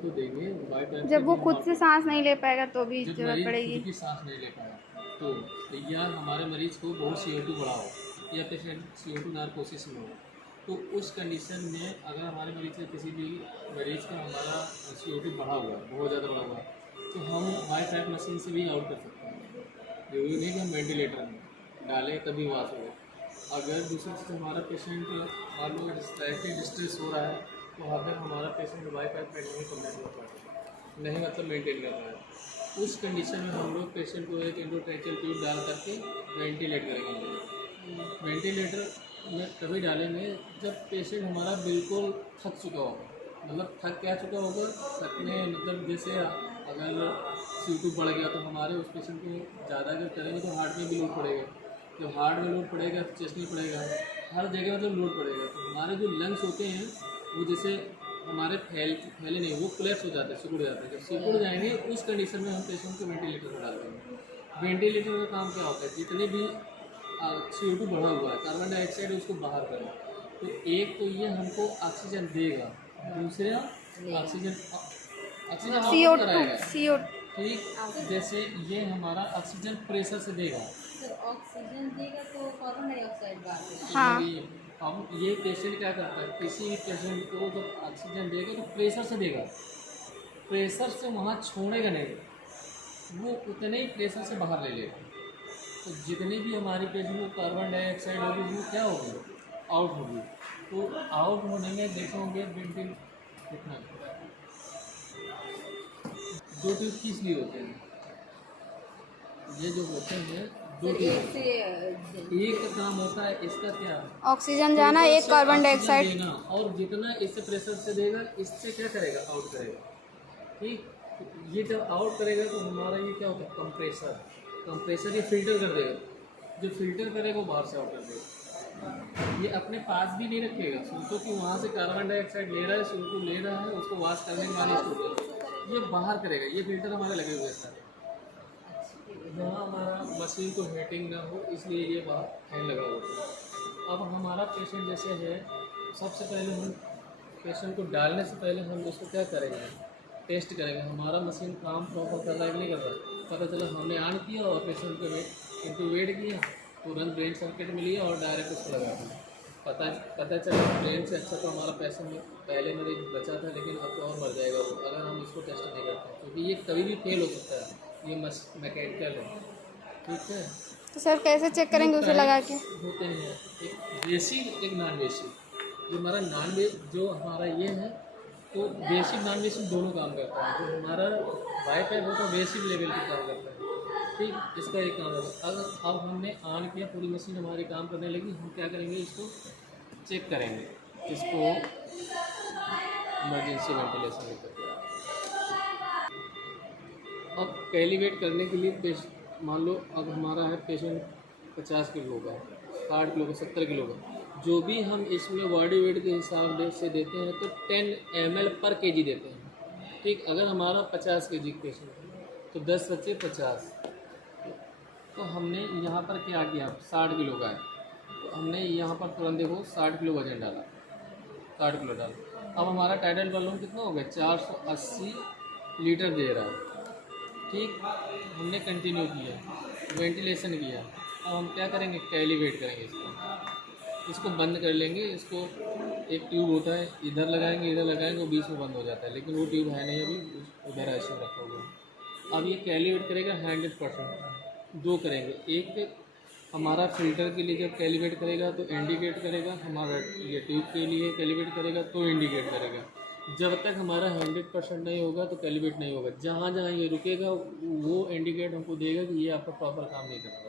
तो देंगे Y pipe जब वो खुद से सांस नहीं ले पाएगा तो भी जब जरूरत मरीज पड़ेगी। खुद की सांस नहीं ले पाएगा तो या हमारे मरीज को बहुत CO2 बढ़ा हो या पेशेंट CO2 नार्कोसिस में हो, तो उस कंडीशन में अगर हमारे मरीज से किसी भी मरीज का हमारा CO2 बढ़ा हुआ है, बहुत ज़्यादा बढ़ा हुआ है, तो हम वाई पाइप मशीन से भी आउट कर सकते हैं। जरूरी नहीं कि हम वेंटिलेटर में डालें तभी वास हो। अगर दूसरी चीज़ हमारा पेशेंट मान लो रेस्पिरेटरी डिस्ट्रेस हो रहा है, तो अगर हमारा पेशेंट वाई पाइप में नहीं करना चाहता है, नहीं मतलब मेंटेन कर रहा है, उस कंडीशन में हम लोग पेशेंट को एक एंडोट्रैकियल ट्यूब डाल करके वेंटिलेट करेंगे। वेंटिलेटर में तभी डालेंगे जब पेशेंट हमारा बिल्कुल थक चुका होगा। मतलब थक क्या चुका होगा, थकने मतलब जैसे अगर CO2 बढ़ गया तो हमारे उस पेशेंट को ज़्यादा अगर करेंगे तो हार्ट में भी लोड पड़ेगा, जब हार्ट में लोड पड़ेगा तो चेस्ट में पड़ेगा, हर जगह मतलब लोड पड़ेगा। तो हमारे जो लंग्स होते हैं वो जैसे हमारे फैले नहीं, वो कोलैप्स हो जाते हैं, सिकुड़ जाते हैं। जब सिकुड़ जाएंगे उस कंडीशन में हम पेशेंट को वेंटिलेटर पर डालते हैं। वेंटिलेटर का काम क्या होता है, जितने भी CO2 बढ़ा हुआ है, कार्बन डाइऑक्साइड उसको बाहर करें। तो एक तो ये हमको ऑक्सीजन देगा, दूसरा ऑक्सीजन आउट कराएगा। ठीक, जैसे ये हमारा ऑक्सीजन प्रेशर से देगा, ऑक्सीजन देगा तो कार्बन डाइऑक्साइड बाहर करेगा। हाँ। अब ये पेशेंट क्या करता है, किसी भी पेशेंट को जब ऑक्सीजन देगा तो प्रेशर से देगा, प्रेशर से वहाँ छोड़ेगा नहीं, वो उतने ही प्रेशर से बाहर ले लेगा। तो जितने भी हमारी पेशेंट को कार्बन डाइऑक्साइड होगी वो क्या होगी, आउट होगी। तो आउट होने में देखोगे बिल्कुल कितना दो ट्यूब किस लिए होते हैं, ये जो होते हैं दो ट्यूब, एक का काम होता है इसका क्या, ऑक्सीजन जाना, एक कार्बन डाइऑक्साइड देना, और जितना इससे प्रेशर से देगा इससे क्या करेगा, आउट करेगा। ठीक, ये जब आउट करेगा तो हमारा ये क्या होता है, कंप्रेसर, कंप्रेसर ये फिल्टर कर देगा, जो फिल्टर करेगा वो बाहर से आउट कर देगा। ये अपने पास भी नहीं रखेगा, सोचो कि वहाँ से कार्बन डाइऑक्साइड ले रहा है, CO2 ले रहा है, उसको वॉश करने के बाद इसको ये बाहर करेगा। ये फिल्टर हमारे लगे हुए हैं सारे, जहाँ हमारा मशीन को हीटिंग ना हो इसलिए ये बाहर फैन लगा होता है। अब हमारा पेशेंट जैसे है, सबसे पहले हम पेशेंट को डालने से पहले हम उसको क्या करेंगे, टेस्ट करेंगे हमारा मशीन काम प्रॉपर कर रहा है कि नहीं कर रहा है। पता चला हमने ऑन किया और पेशेंट को इंटूबेट किया, तुरंत ब्रेन सर्किट में लिया और डायरेक्ट उसको लगा दिया। पता चला ब्रेन से अच्छा तो हमारा पेशेंट पहले मरीज बचा था, लेकिन अब तो और मर जाएगा वो अगर हम इसको टेस्ट नहीं करते, क्योंकि ये कभी भी फेल हो सकता है, ये मैकेनिकल है। ठीक है, तो सर कैसे चेक करेंगे उसे लगा के? होते हैं एक बेसिक एक नॉन बेसिक। जो हमारा जो हमारा ये है तो बेसिक नॉन बेसिक दोनों काम करता है। जो हमारा वाई पाइप होता है बेसिक लेवल पे काम करता है। ठीक, इसका एक काम होगा। अगर अब हमने ऑन किया, पूरी मशीन हमारी काम करने लगी, हम क्या करेंगे, इसको चेक करेंगे, इसको इमरजेंसी वेंटिलेशन लेकर। अब कैलिब्रेट करने के लिए मान लो अब हमारा है पेशेंट 50 किलो का, 60 किलो का, 70 किलो का, जो भी हम इसमें बॉडी वेट के हिसाब से देते हैं तो 10 ml पर kg देते हैं। ठीक, अगर हमारा 50 kg पेशेंट है तो 10 बच्चे 50, तो हमने यहाँ पर क्या किया, 60 किलो का है तो हमने यहाँ पर तुरंत देखो 60 किलो वजन डाला, 60 किलो डाला। अब हमारा टाइडल वॉल्यूम कितना हो गया, 480 लीटर दे रहा है। ठीक, हमने कंटिन्यू किया, वेंटिलेशन किया। अब हम क्या करेंगे, कैलिब्रेट करेंगे इसको बंद कर लेंगे। इसको एक ट्यूब होता है, इधर लगाएंगे वो बीच में बंद हो जाता है, लेकिन वो ट्यूब है नहीं अभी, उधर ऐसे रखा हुआ। अब ये कैलिब्रेट करेगा 100%, दो करेंगे। एक हमारा फिल्टर के लिए जब कैलिब्रेट करेगा तो इंडिकेट करेगा, हमारा ये ट्यूब के लिए कैलिब्रेट करेगा तो इंडिकेट करेगा। जब तक हमारा 100% नहीं होगा तो कैलिब्रेट नहीं होगा। जहाँ जहाँ ये रुकेगा वो इंडिकेट हमको देगा कि ये आपका प्रॉपर काम नहीं कर रहा।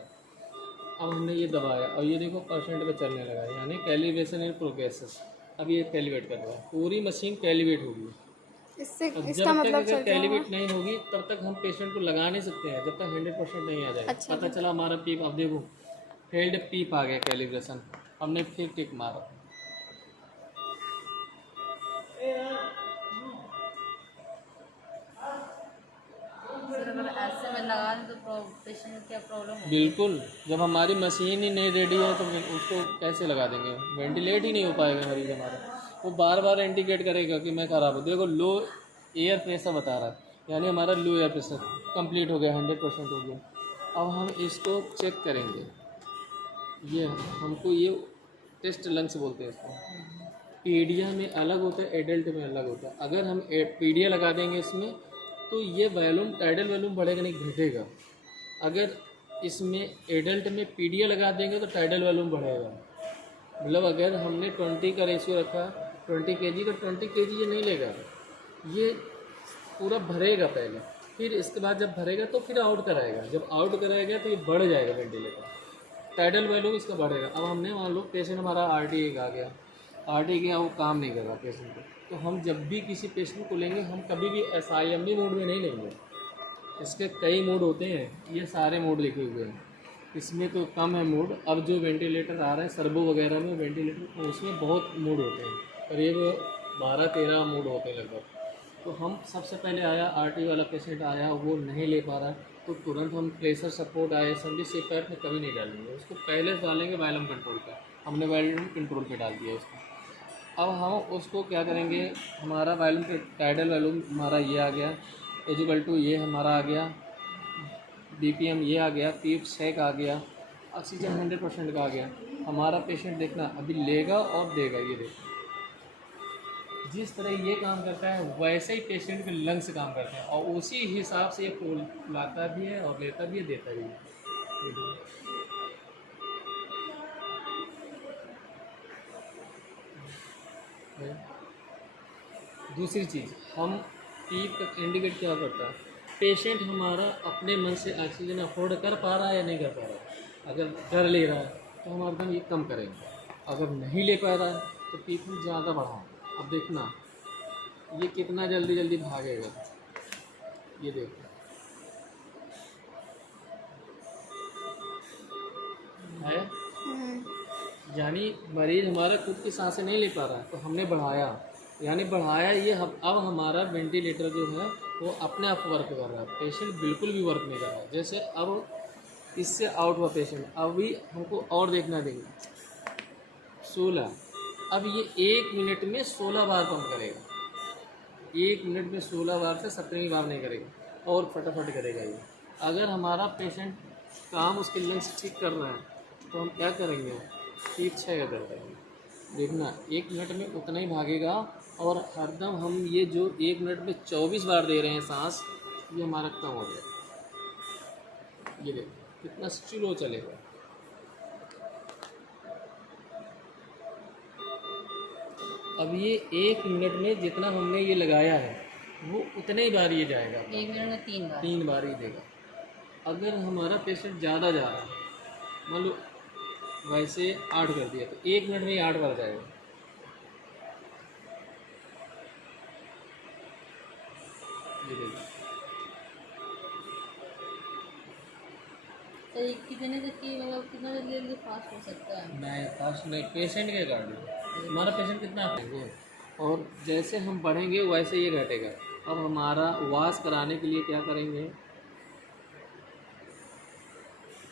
अब हमने ये दबाया और ये देखो परसेंट पे चलने लगा, यानी कैलिब्रेशन इन प्रोग्रेस। अब ये कैलिब्रेट कर रहा है, पूरी मशीन कैलिब्रेट होगी। इससे जब इसका मतलब अगर कैलिब्रेट नहीं होगी तब तक हम पेशेंट को लगा नहीं सकते हैं, जब तक 100% नहीं आ जाएगा। अच्छा, पता चला हमारा पीप, अब देखो फेल्ड पीप आ गया कैलिब्रेशन, हमने फिर टिक मारा। अगर ऐसे में लगा दें तो पेशेंट को क्या प्रॉब्लम होगी? बिल्कुल, जब हमारी मशीन ही नहीं रेडी है तो उसको कैसे लगा देंगे, वेंटिलेट ही नहीं हो पाएगा मरीज हमारा। वो बार बार इंडिकेट करेगा कि मैं खराब हूँ। देखो लो एयर प्रेशर बता रहा है, यानी हमारा लो एयर प्रेशर कंप्लीट हो गया, 100% हो गया। अब हम इसको चेक करेंगे। ये हमको ये टेस्ट लंग्स बोलते हैं इसको। पीडिया में अलग होता है, एडल्ट में अलग होता है। अगर हम पीडिया लगा देंगे इसमें तो ये वॉल्यूम, टाइडल वॉल्यूम बढ़ेगा नहीं घटेगा। अगर इसमें एडल्ट में पीडिया लगा देंगे तो टाइडल वॉल्यूम बढ़ेगा। मतलब अगर हमने 20 का रेशियो रखा, 20 kg तो 20 kg ये नहीं लेगा, ये पूरा भरेगा पहले, फिर इसके बाद जब भरेगा तो फिर आउट कराएगा। जब आउट कराएगा तो ये बढ़ जाएगा वेंटिलेटर, टाइडल वैल्यू इसका बढ़ेगा। अब हमने मान लो पेशेंट हमारा RTA का आ गया, RTA गया, वो काम नहीं कर रहा पेशेंट को, तो हम जब भी किसी पेशेंट को लेंगे हम कभी भी SIMD मोड में नहीं लेंगे। इसके कई मोड होते हैं, ये सारे मोड लिखे हुए हैं, इसमें तो कम है मोड। अब जो वेंटिलेटर आ रहे हैं सर्वो वगैरह में वेंटिलेटर, उसमें बहुत मोड होते हैं, करीब 12-13 मोड होते हैं लगभग। तो हम सबसे पहले आया RTA वाला पेशेंट आया, वो नहीं ले पा रहा, तो तुरंत हम प्रेशर सपोर्ट ISMD CPAP में कभी नहीं डालेंगे, उसको पहले डालेंगे वॉल्यूम कंट्रोल का। हमने वॉल्यूम कंट्रोल पे डाल दिया उसको। अब हम उसको क्या करेंगे, हमारा वॉल्यूम टाइडल वॉल्यूम हमारा ये आ गया, एजिकल ये हमारा आ गया, BPM ये आ गया, पीप 6 का आ गया, ऑक्सीजन 100% का आ गया। हमारा पेशेंट देखना अभी लेगा और देगा, ये देखो जिस तरह ये काम करता है वैसे ही पेशेंट के लंग्स काम करते हैं, और उसी हिसाब से ये फुलाता भी है और लेता भी है, देता भी है। दूसरी चीज़, हम पीप का इंडिकेट क्या करता है, पेशेंट हमारा अपने मन से ऑक्सीजन अफोर्ड कर पा रहा है या नहीं कर पा रहा है। अगर कर ले रहा है तो हम एकदम ये कम करेंगे, अगर नहीं ले पा रहा है तो पीप में ज़्यादा बढ़ाएं। अब देखना ये कितना जल्दी जल्दी भागेगा, ये देखो है, यानी मरीज हमारा खुद की सांसें नहीं ले पा रहा है तो हमने बढ़ाया, यानी बढ़ाया ये अब हमारा वेंटिलेटर जो है वो अपने आप वर्क कर रहा है, पेशेंट बिल्कुल भी वर्क नहीं कर रहा है। जैसे अब इससे आउट हुआ पेशेंट, अभी हमको और देखना देंगे 16, अब ये 1 मिनट में 16 बार पंप करेगा, 1 मिनट में 16 बार से 17वीं बार नहीं करेगा और फटाफट करेगा ये। अगर हमारा पेशेंट काम उसके लंग्स ठीक कर रहा है तो हम क्या करेंगे, ठीक 6 कर देंगे। देखना 1 मिनट में उतना ही भागेगा, और हरदम हम ये जो 1 मिनट में 24 बार दे रहे हैं सांस, ये हमारा कम हो गया। ये देखो कितना स्लो चलेगा। अब ये 1 मिनट में जितना हमने ये लगाया है वो उतने ही बार ये जाएगा, 1 मिनट में 3 बार ही देगा। अगर हमारा पेशेंट ज़्यादा जा रहा है, मान लो वैसे 8 कर दिया तो 1 मिनट में ही 8 बार जाएगा। ये देखिए तो ये कितने तक की, मतलब कितना जल्दी जल्दी फास्ट हो सकता है? मैं फास्ट नहीं, पेशेंट के अकॉर्डिंग हमारा पेशेंट कितना आएंगे, और जैसे हम बढ़ेंगे वैसे ये घटेगा। अब हमारा वाश कराने के लिए क्या करेंगे,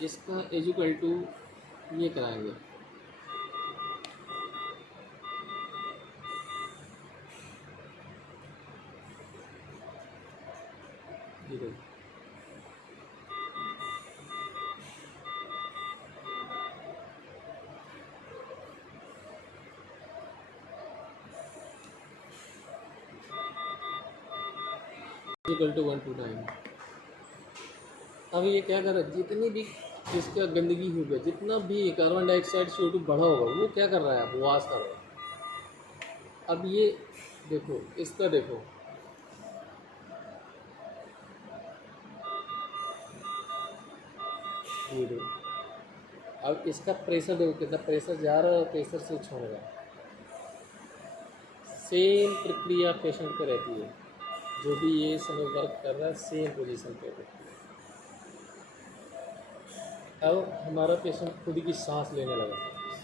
इसका इक्वल टू ये कराएंगे, ये देखो इक्वल टू 129। अब ये क्या कर रहा है, जितनी भी इसका गंदगी हो गया, जितना भी कार्बन डाइऑक्साइड CO2 बढ़ा होगा वो क्या कर रहा है, अब वाश कर रहा है। अब ये देखो, इसका देखो ये देखो, अब इसका प्रेशर देखो कितना प्रेशर जा रहा है और प्रेशर से छोड़ रहा है। सेम प्रक्रिया पेशेंट पे रहती है, जो भी ये समय वर्क कर रहा है सेम पोजीशन पे रहती है। अब हमारा पेशेंट खुद की सांस लेने लगा,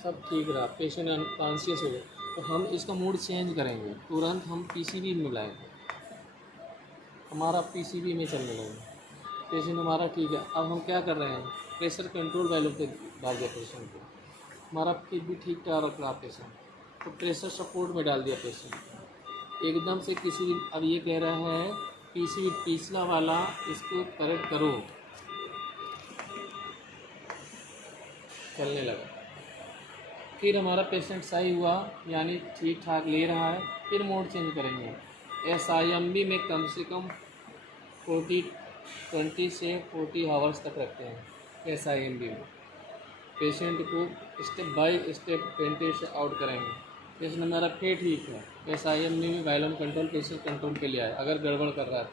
सब ठीक रहा, पेशेंट अनकॉन्शियस हो गया, तो हम इसका मूड चेंज करेंगे, तुरंत हम PCV में लाएंगे, हमारा PCV में चलने लगेगा, पेशेंट हमारा ठीक है। अब हम क्या कर रहे हैं, प्रेशर कंट्रोल वैल्यू पे डाल दिया पेशेंट को, हमारा फिर भी ठीक ठाक रख रहा पेशेंट, तो प्रेशर सपोर्ट में डाल दिया पेशेंट, एकदम से किसी अब ये कह रहा है किसी पिछला वाला इसको करेक्ट करो, चलने लगा। फिर हमारा पेशेंट सही हुआ, यानी ठीक ठाक ले रहा है, फिर मोड चेंज करेंगे। SIMB में कम से कम 20 से 40 आवर्स तक रखते हैं। SIMB में पेशेंट को स्टेप बाय स्टेप वेंटिलेटर से आउट करेंगे। पेशेंट हमारा फिर ठीक है, SIMB में वायलम कंट्रोल पेशेंट कंट्रोल के लिए आए। अगर गड़बड़ कर रहा था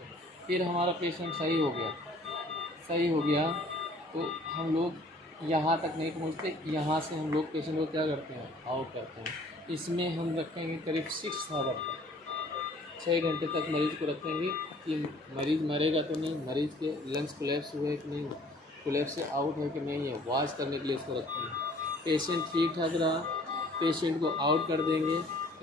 फिर हमारा पेशेंट सही हो गया तो हम लोग यहाँ तक नहीं पहुँचते, यहाँ से हम लोग पेशेंट को क्या करते हैं, आउट करते हैं। इसमें हम रखेंगे करीब 6 आवर तक, 6 घंटे तक मरीज़ को रखेंगे कि मरीज़ मरेगा तो नहीं, मरीज़ के लंग्स कोलैप्स हुए कि नहीं, कोलैप्स से आउट है कि नहीं है, वॉच करने के लिए इसको रखते हैं। पेशेंट ठीक ठाक रहा, पेशेंट को आउट कर देंगे।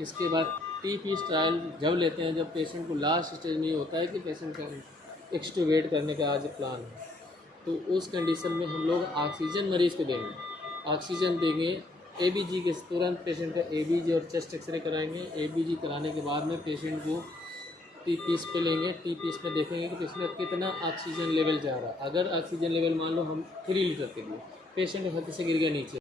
इसके बाद TPS ट्रायल जब लेते हैं, जब पेशेंट को लास्ट स्टेज में होता है कि पेशेंट का एक्सट्यूबेट करने का आज प्लान है, तो उस कंडीशन में हम लोग ऑक्सीजन मरीज़ को देंगे, ऑक्सीजन देंगे। ABG के तुरंत पेशेंट का ABG और चेस्ट एक्सरे कराएंगे। ABG कराने के बाद में पेशेंट को TPS पे लेंगे, TPS पे देखेंगे कि पेशेंट का कितना ऑक्सीजन लेवल जा रहा है। अगर ऑक्सीजन लेवल मान लो हम 3 लीटर के लिए, पेशेंट हल्के से गिर गया नीचे,